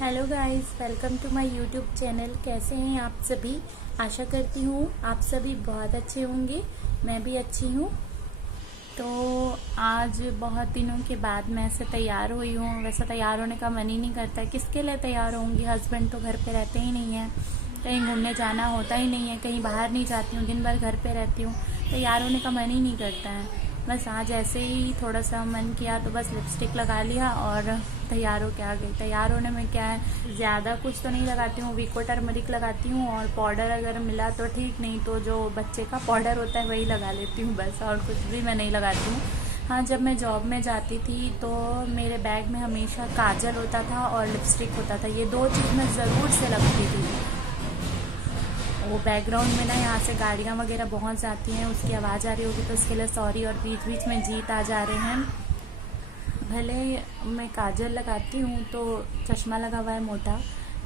Hello guys, welcome to my YouTube channel. कैसे हैं आप सभी? आशा करती हूँ आप सभी बहुत अच्छे होंगे। मैं भी अच्छी हूँ। तो आज बहुत दिनों के बाद मैं ऐसे तैयार हुई हूँ। वैसे तैयार होने का मन ही नहीं करता है। किसके लिए तैयार होंगी? हस्बैंड तो घर पे रहते ही नहीं है, कहीं घूमने जाना होता ही नहीं है, कहीं बाहर नहीं जाती हूँ, दिन भर घर पे रहती हूँ। तैयार होने का मन ही नहीं करता है। बस आज ऐसे ही थोड़ा सा मन किया तो बस लिपस्टिक लगा लिया और तैयार होके आ गई। तैयार होने में क्या है, ज़्यादा कुछ तो नहीं लगाती हूँ। वीको टर्मरिक लगाती हूँ और पाउडर अगर मिला तो ठीक, नहीं तो जो बच्चे का पाउडर होता है वही लगा लेती हूँ बस, और कुछ भी मैं नहीं लगाती हूँ। हाँ, जब मैं जॉब में जाती थी तो मेरे बैग में हमेशा काजल होता था और लिपस्टिक होता था। ये दो चीज़ मैं ज़रूर से रखती थी। वो बैकग्राउंड में ना यहाँ से गाड़ियाँ वगैरह बहुत जाती हैं, उसकी आवाज़ आ रही होगी तो उसके लिए सॉरी। और बीच बीच में जीत आ जा रहे हैं। भले मैं काजल लगाती हूँ तो चश्मा लगा हुआ है मोटा,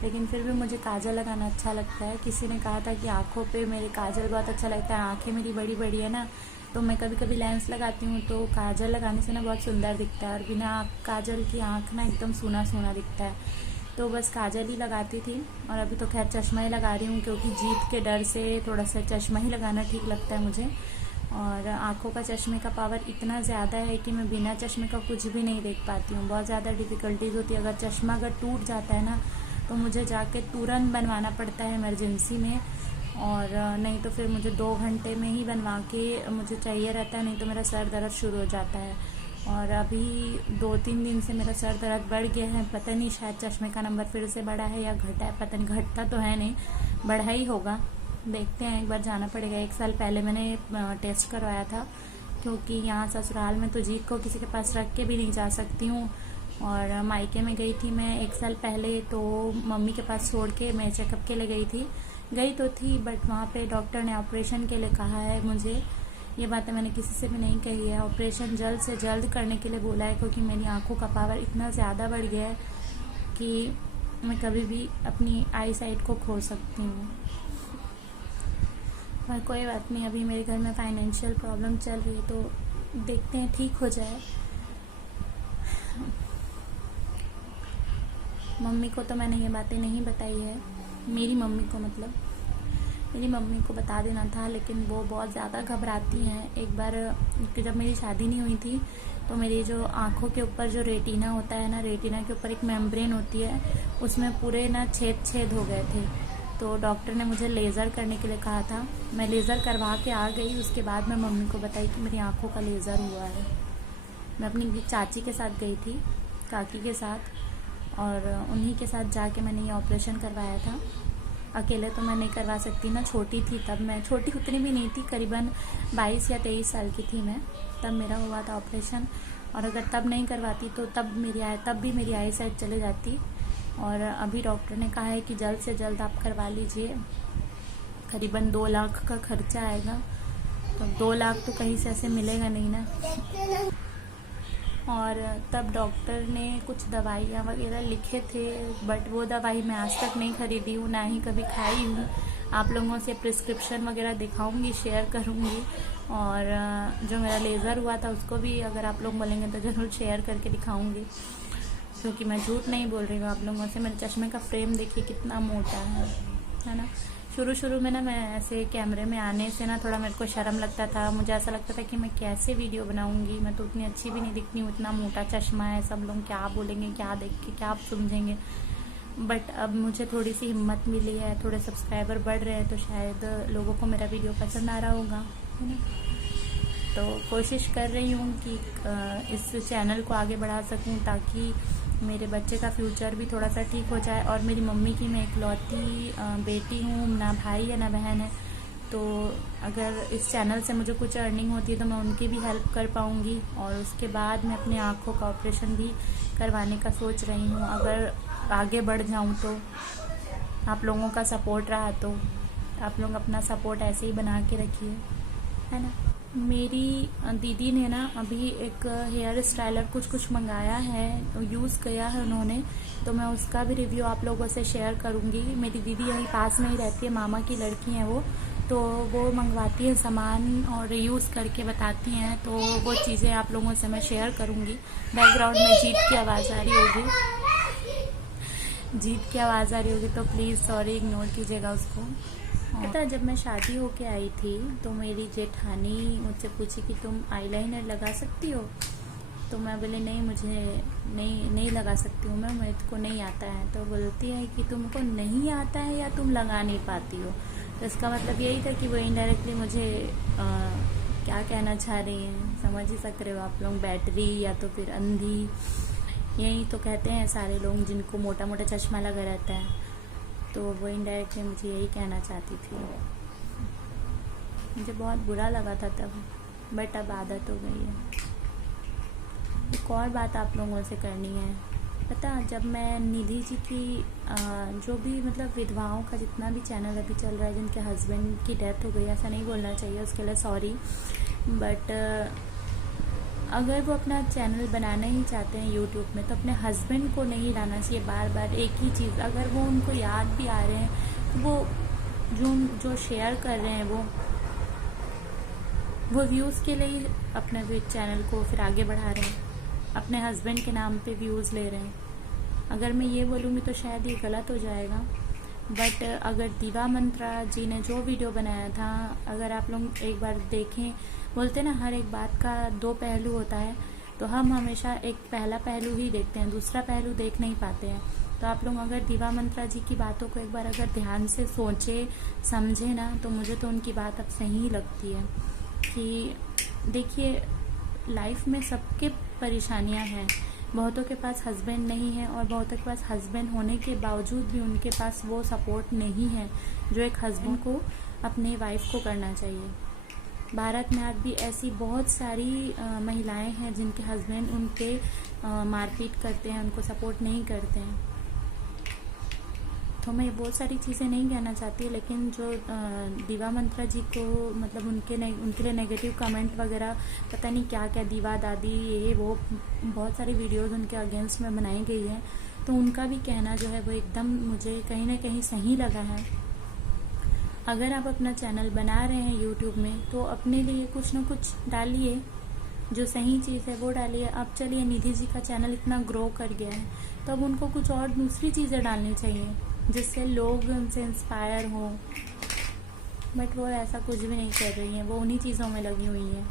लेकिन फिर भी मुझे काजल लगाना अच्छा लगता है। किसी ने कहा था कि आँखों पे मेरे काजल बहुत अच्छा लगता है। आँखें मेरी बड़ी बड़ी है ना, तो मैं कभी कभी लेंस लगाती हूँ तो काजल लगाने से ना बहुत सुंदर दिखता है, और बिना काजल की आँख ना एकदम सूना सूना दिखता है। तो बस काजल ही लगाती थी। और अभी तो खैर चश्मा ही लगा रही हूँ, क्योंकि जीत के डर से थोड़ा सा चश्मा ही लगाना ठीक लगता है मुझे। और आँखों का चश्मे का पावर इतना ज़्यादा है कि मैं बिना चश्मे का कुछ भी नहीं देख पाती हूँ। बहुत ज़्यादा डिफ़िकल्टीज़ होती है। अगर चश्मा अगर टूट जाता है ना तो मुझे जाके तुरंत बनवाना पड़ता है इमरजेंसी में, और नहीं तो फिर मुझे 2 घंटे में ही बनवा के मुझे चाहिए रहता है, नहीं तो मेरा सर दर्द शुरू हो जाता है। और अभी 2-3 दिन से मेरा सर दर्द बढ़ गया है। पता नहीं, शायद चश्मे का नंबर फिर से बढ़ा है या घटा है, पता नहीं। घटता तो है नहीं, बढ़ा ही होगा। देखते हैं, एक बार जाना पड़ेगा। 1 साल पहले मैंने टेस्ट करवाया था, क्योंकि यहाँ ससुराल में तो जीत को किसी के पास रख के भी नहीं जा सकती हूँ। और मायके में गई थी मैं 1 साल पहले, तो मम्मी के पास छोड़ के मैं चेकअप के लिए गई तो थी, बट वहाँ पे डॉक्टर ने ऑपरेशन के लिए कहा है मुझे। ये बातें मैंने किसी से भी नहीं कही है। ऑपरेशन जल्द से जल्द करने के लिए बोला है, क्योंकि मेरी आंखों का पावर इतना ज़्यादा बढ़ गया है कि मैं कभी भी अपनी आई साइट को खो सकती हूँ। पर कोई बात नहीं, अभी मेरे घर में फाइनेंशियल प्रॉब्लम चल रही है, तो देखते हैं ठीक हो जाए। मम्मी को तो मैंने ये बातें नहीं बताई है, मेरी मम्मी को, मतलब मेरी मम्मी को बता देना था, लेकिन वो बहुत ज़्यादा घबराती हैं। एक बार जब मेरी शादी नहीं हुई थी तो मेरी जो आँखों के ऊपर जो रेटिना होता है ना, रेटिना के ऊपर एक मेम्ब्रेन होती है, उसमें पूरे ना छेद हो गए थे। तो डॉक्टर ने मुझे लेज़र करने के लिए कहा था। मैं लेज़र करवा के आ गई। उसके बाद मैं मम्मी को बताई कि मेरी आँखों का लेज़र हुआ है। मैं अपनी चाची के साथ गई थी, काकी के साथ, और उन्हीं के साथ जाके मैंने ये ऑपरेशन करवाया था। अकेले तो मैं नहीं करवा सकती ना, छोटी थी तब। मैं छोटी उतनी भी नहीं थी, करीबन 22 या 23 साल की थी मैं, तब मेरा हुआ था ऑपरेशन। और अगर तब नहीं करवाती तो तब भी मेरी आई साइड चले जाती। और अभी डॉक्टर ने कहा है कि जल्द से जल्द आप करवा लीजिए। करीबन 2 लाख का खर्चा आएगा, तो 2 लाख तो कहीं से ऐसे मिलेगा नहीं ना। और तब डॉक्टर ने कुछ दवाइयाँ वगैरह लिखे थे, बट वो दवाई मैं आज तक नहीं खरीदी हूँ, ना ही कभी खाई हूँ। आप लोगों से प्रिस्क्रिप्शन वगैरह दिखाऊंगी, शेयर करूँगी। और जो मेरा लेज़र हुआ था उसको भी अगर आप लोग बोलेंगे तो ज़रूर शेयर करके दिखाऊंगी, क्योंकि मैं झूठ नहीं बोल रही हूँ आप लोगों से। मेरे चश्मे का फ्रेम देखिए कितना मोटा है ना। शुरू में ना मैं ऐसे कैमरे में आने से ना थोड़ा मेरे को शर्म लगता था। मुझे ऐसा लगता था कि मैं कैसे वीडियो बनाऊंगी, मैं तो उतनी अच्छी भी नहीं दिखती हूँ, इतना मोटा चश्मा है, सब लोग क्या बोलेंगे, क्या देख के क्या समझेंगे। बट अब मुझे थोड़ी सी हिम्मत मिली है, थोड़े सब्सक्राइबर बढ़ रहे हैं, तो शायद लोगों को मेरा वीडियो पसंद आ रहा होगा, है ना। तो कोशिश कर रही हूँ कि इस चैनल को आगे बढ़ा सकूँ, ताकि मेरे बच्चे का फ्यूचर भी थोड़ा सा ठीक हो जाए। और मेरी मम्मी की मैं इकलौती बेटी हूँ, ना भाई है ना बहन है, तो अगर इस चैनल से मुझे कुछ अर्निंग होती है तो मैं उनकी भी हेल्प कर पाऊँगी। और उसके बाद मैं अपनी आँखों का ऑपरेशन भी करवाने का सोच रही हूँ, अगर आगे बढ़ जाऊँ तो। आप लोगों का सपोर्ट रहा तो आप लोग अपना सपोर्ट ऐसे ही बना के रखिए, है ना। मेरी दीदी ने ना अभी एक हेयर स्टाइलर कुछ मंगाया है, यूज़ किया है उन्होंने, तो मैं उसका भी रिव्यू आप लोगों से शेयर करूंगी। मेरी दीदी यहीं पास में ही रहती है, मामा की लड़की हैं वो, तो वो मंगवाती है सामान और यूज़ करके बताती हैं, तो वो चीज़ें आप लोगों से मैं शेयर करूंगी। बैकग्राउंड में जीप की आवाज़ आ रही होगी, जीप की आवाज़ आ रही होगी तो प्लीज़ सॉरी, इग्नोर कीजिएगा उसको। पता है, जब मैं शादी होके आई थी तो मेरी जेठानी मुझसे पूछी कि तुम आईलाइनर लगा सकती हो। तो मैं बोले नहीं, मुझे नहीं लगा सकती हूँ मैं, मेरे को नहीं आता है। तो बोलती है कि तुमको नहीं आता है या तुम लगा नहीं पाती हो। तो इसका मतलब यही था कि वो इनडायरेक्टली मुझे क्या कहना चाह रही हैं, समझ ही सक रहे हो आप लोग। बैटरी या तो फिर अंधी, यही तो कहते हैं सारे लोग जिनको मोटा मोटा चश्मा लगा रहता है। तो वो इनडायरेक्टली मुझे यही कहना चाहती थी। मुझे बहुत बुरा लगा था तब, बट अब आदत हो गई है। एक और बात आप लोगों से करनी है। पता, जब मैं निधि जी की जो भी मतलब विधवाओं का जितना भी चैनल अभी चल रहा है, जिनके हस्बैंड की डेथ हो गई, ऐसा नहीं बोलना चाहिए, उसके लिए सॉरी, बट अगर वो अपना चैनल बनाना ही चाहते हैं यूट्यूब में तो अपने हस्बैंड को नहीं लाना चाहिए बार बार एक ही चीज़। अगर वो उनको याद भी आ रहे हैं तो वो जो शेयर कर रहे हैं वो व्यूज़ के लिए ही अपने चैनल को फिर आगे बढ़ा रहे हैं, अपने हस्बैंड के नाम पे व्यूज़ ले रहे हैं। अगर मैं ये बोलूँगी तो शायद ये गलत हो जाएगा, बट अगर दिवा मंत्रा जी ने जो वीडियो बनाया था, अगर आप लोग एक बार देखें, बोलते ना हर एक बात का दो पहलू होता है, तो हम हमेशा एक पहला पहलू ही देखते हैं, दूसरा पहलू देख नहीं पाते हैं। तो आप लोग अगर दिवा मंत्रा जी की बातों को एक बार अगर ध्यान से सोचे समझे ना, तो मुझे तो उनकी बात अब सही लगती है कि देखिए, लाइफ में सबके परेशानियां हैं। बहुतों के पास हस्बैंड नहीं है और बहुतों के पास हस्बैंड होने के बावजूद भी उनके पास वो सपोर्ट नहीं है जो एक हस्बैंड को अपने वाइफ को करना चाहिए। भारत में आज भी ऐसी बहुत सारी महिलाएं हैं जिनके हस्बैंड उन पे मारपीट करते हैं, उनको सपोर्ट नहीं करते हैं। तो मैं बहुत सारी चीज़ें नहीं कहना चाहती, लेकिन जो दिवा मंत्रा जी को मतलब उनके लिए नेगेटिव कमेंट वगैरह, पता नहीं क्या क्या, दीवा दादी ये वो बहुत सारी वीडियोस उनके अगेंस्ट में बनाई गई है। तो उनका भी कहना जो है वो एकदम मुझे कहीं ना कहीं सही लगा है। अगर आप अपना चैनल बना रहे हैं यूट्यूब में तो अपने लिए कुछ ना कुछ डालिए, जो सही चीज़ है वो डालिए। अब चलिए, निधि जी का चैनल इतना ग्रो कर गया है तो अब उनको कुछ और दूसरी चीज़ें डालनी चाहिए जिससे लोग उनसे इंस्पायर हों, बट वो ऐसा कुछ भी नहीं कर रही हैं, वो उन्हीं चीज़ों में लगी हुई हैं।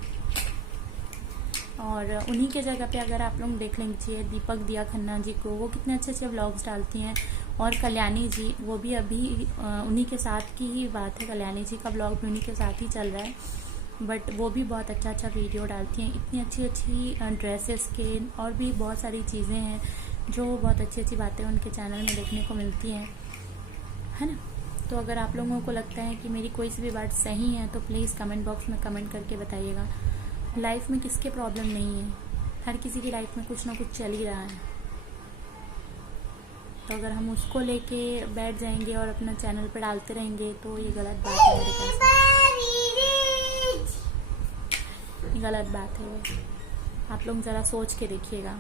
और उन्हीं के जगह पे अगर आप लोग देख लीजिए दीपक दिया खन्ना जी को, वो कितने अच्छे अच्छे व्लॉग्स डालती हैं। और कल्याणी जी, वो भी अभी उन्हीं के साथ की ही बात है, कल्याणी जी का व्लॉग भी उन्हीं के साथ ही चल रहा है, बट वो भी बहुत अच्छा अच्छा वीडियो डालती हैं। इतनी अच्छी अच्छी ड्रेसेस के और भी बहुत सारी चीज़ें हैं जो बहुत अच्छी अच्छी बातें उनके चैनल में देखने को मिलती हैं, है ना। तो अगर आप लोगों को लगता है कि मेरी कोई सी भी बात सही है तो प्लीज़ कमेंट बॉक्स में कमेंट करके बताइएगा। लाइफ में किसके प्रॉब्लम नहीं है, हर किसी की लाइफ में कुछ ना कुछ चल ही रहा है। तो अगर हम उसको लेके बैठ जाएंगे और अपना चैनल पे डालते रहेंगे तो ये गलत बात है, मेरे पास ये गलत बात है। आप लोग ज़रा सोच के देखिएगा।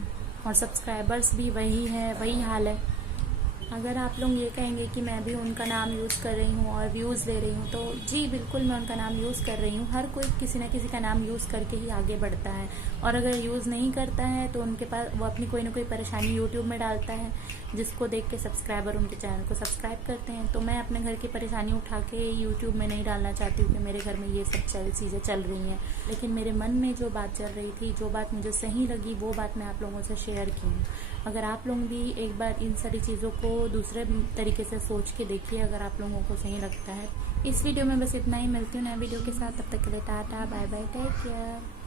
और सब्सक्राइबर्स भी वही है, वही हाल है। अगर आप लोग ये कहेंगे कि मैं भी उनका नाम यूज़ कर रही हूँ और व्यूज़ ले रही हूँ, तो जी बिल्कुल मैं उनका नाम यूज़ कर रही हूँ। हर कोई किसी न किसी का नाम यूज़ करके ही आगे बढ़ता है, और अगर यूज़ नहीं करता है तो उनके पास वो अपनी कोई ना कोई परेशानी यूट्यूब में डालता है, जिसको देख के सब्सक्राइबर उनके चैनल को सब्सक्राइब करते हैं। तो मैं अपने घर की परेशानी उठा के यूट्यूब में नहीं डालना चाहती हूँ कि मेरे घर में ये सब चीज़ें चल रही हैं, लेकिन मेरे मन में जो बात चल रही थी, जो बात मुझे सही लगी, वो बात मैं आप लोगों से शेयर की हूँ। अगर आप लोग भी एक बार इन सारी चीज़ों को दूसरे तरीके से सोच के देखिए, अगर आप लोगों को सही लगता है। इस वीडियो में बस इतना ही, मिलती हूँ नए वीडियो के साथ, तब तक के लिए tata bye bye, take care.